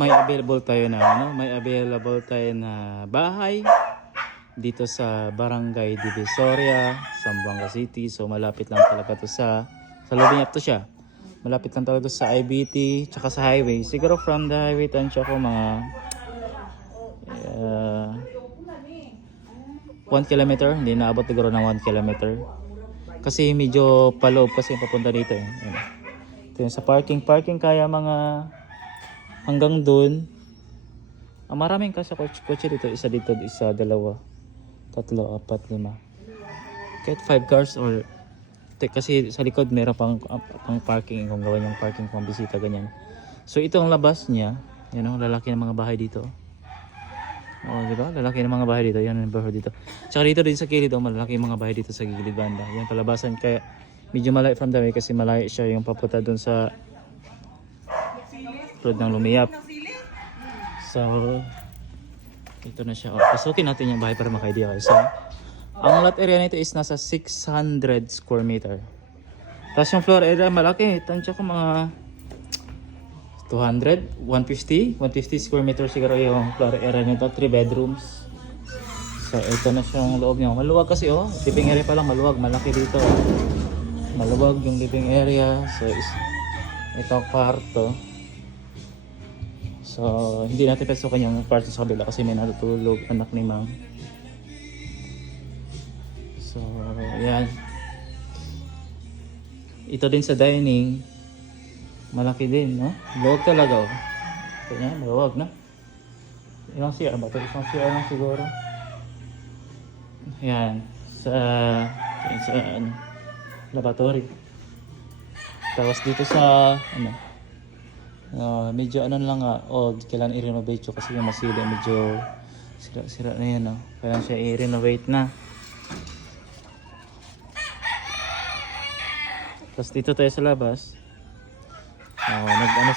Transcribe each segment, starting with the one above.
May available tayo na bahay dito sa Barangay Divisoria, Zamboanga City. So malapit lang talaga to sa loob to siya. Malapit lang talaga to sa IBT tsaka sa highway. Siguro from the highway tansya ko mga 1 kilometer, hindi naabot siguro ng 1 kilometer. Kasi medyo paloob kasi papunta dito eh. Ito yung sa parking kaya mga hanggang dun. Maraming kasi kotse dito, isa dito, isa, dalawa, tatlo, apat, lima. Kahit 5 cars or kasi sa likod meron pang parking kung gawin yung parking pang bisita ganyan. So ito ang labas niya. Yan ang lalaki ng mga bahay dito. Oh, di ba? Lalaki ng mga bahay dito. Yan ang bahay dito. Tsaka dito din sa kilid, malaki yung mga bahay dito sa gilid banda. Yan palabasan kaya medyo malayo from the way kasi malayo siya yung papunta dun sa road ng Lumiyap. So ito na siya. Pasukin natin yung bahay para maka-idea kayo. So ang lot area nito is nasa 600 square meter. Tapos yung floor area malaki. Tansya ko mga 200, 150 square meter siguro yung floor area nito. 3 bedrooms. So ito na siya yung loob niya. Maluwag kasi living area pa lang maluwag. Malaki dito. Maluwag yung living area. So ito kwarto. So hindi natin pasukan yung kwarto sa kabila kasi may natutulog anak ni ma'am. So yan. Ito din sa dining. Malaki din, no? Luwag talaga, Kanya, maluwag na. Ilang CR ba ito? Isang CR lang siguro. Yan. Sa laboratory. Tapos dito sa, medyo lang kailangan i-renovate siya kasi yung masila medyo sira na yan, Kailangan siya i-renovate na. Tapos dito tayo sa labas.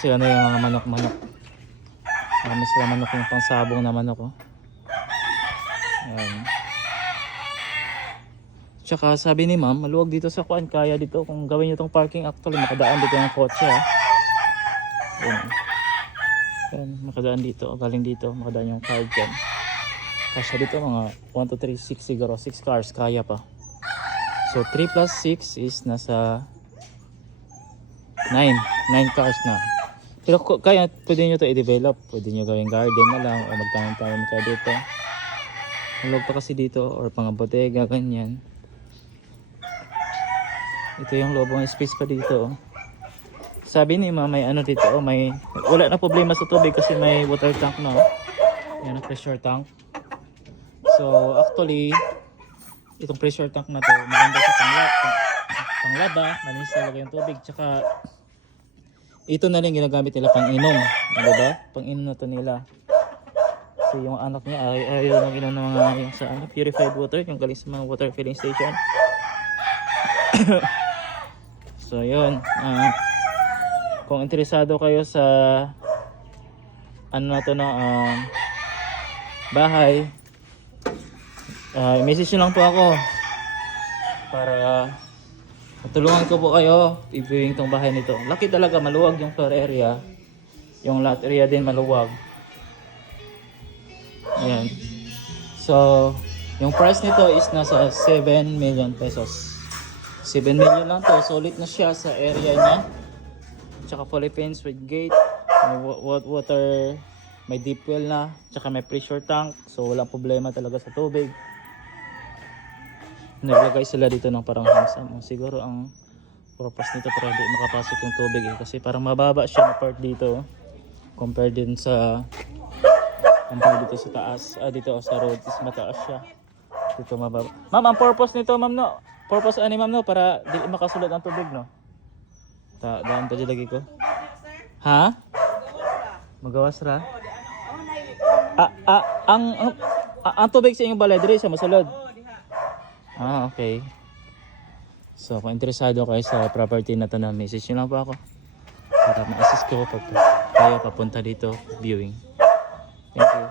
Sila na yung mga manok. Marami sila manok yung pangsabong na manok, Ayan. Tsaka sabi ni ma'am, maluwag dito sa kuan. Kaya dito kung gawin nyo itong parking actually makadaan dito yung kotse, Ayan. Ayan, makadaan dito, galing dito, makadaan yung car dyan. Kasi dito mga 1, 2, 3, 6 siguro, 6 cars kaya pa. So 3 plus 6 is nasa 9 cars na. Pero kaya pwede nyo to i-develop. Pwede nyo gawing garden na lang o magtanim-tanim ka dito. Malog pa kasi dito or pang bodega, ganyan. Ito yung loob ng space pa dito. Sabi ni ma may dito, wala na problema sa tubig kasi may water tank na. Yan ang pressure tank. So actually, itong pressure tank na to maganda sa panglaba, malinis talaga yung tubig. Tsaka ito na lang ginagamit nila pang inom, diba? Pang inom na to nila. So yung anak niya ayaw nang inom ng mga yung sa purified water, yung galing sa mga water filling station. So yun, kung interesado kayo sa bahay, message nyo lang po ako para tulungan ko po kayo i-viewing tong bahay nito. Laki talaga, maluwag yung floor area. Yung lot area din maluwag. Ayan. So, yung price nito is nasa 7 million pesos. 7 million lang to. Solid na siya sa area niya. Tsaka fully fenced with gate. May water, may deep well na. Tsaka may pressure tank. So, walang problema talaga sa tubig. Naglagay sila dito ng parang hamsam. Siguro ang purpose nito para hindi makapasok yung tubig kasi parang mababa siya na part dito compare dito sa taas. Dito sa road is mataas siya. Dito mababa. Ma'am, ang purpose nito, ma'am, purpose ma'am, para di makasulot ang tubig, daan pa dyan lagi ko. Ha? Magawas ra? Ang tubig sa inyong balay diri sa masulod. Okay. So kung interesado kayo sa property na to message nyo lang po ako para ma-assist ko pag kayo papunta dito viewing. Thank you.